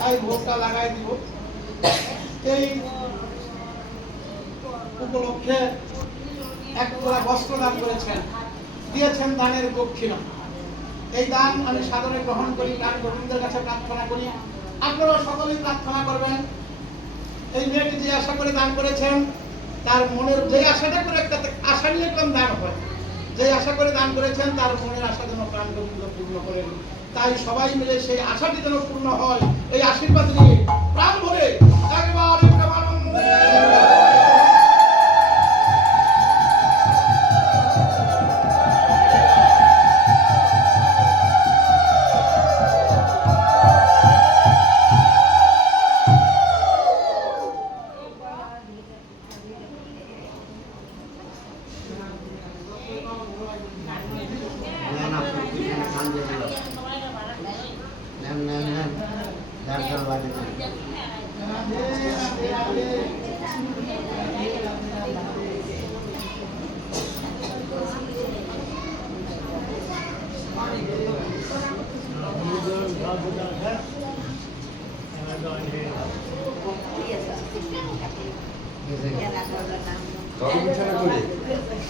তাই ভোটটা লাগাই দিব। এই উপলক্ষে এক জোড়া বস্ত্র দান করেছেন, দিয়েছেন দানের দক্ষিণা। এই দান আমি সাদরে গ্রহণ করি, প্রাণ গোবিন্দের কাছে প্রার্থনা করি। আপনারা সকলেই প্রার্থনা করবেন এই মেয়েটি যে আশা করে দান করেছেন তার মনের যে আশাটা করে একটা আশা নিয়ে কম দান হয়, যে আশা করে দান করেছেন তার মনের আশা যেন প্রাণ গোবিন্দ পূর্ণ করেন। তাই সবাই মিলে সেই আশাটি যেন পূর্ণ হয় এই আশীর্বাদ নিয়ে প্রাণ ভরে একবার প্রেমানন্দে Yes, sir.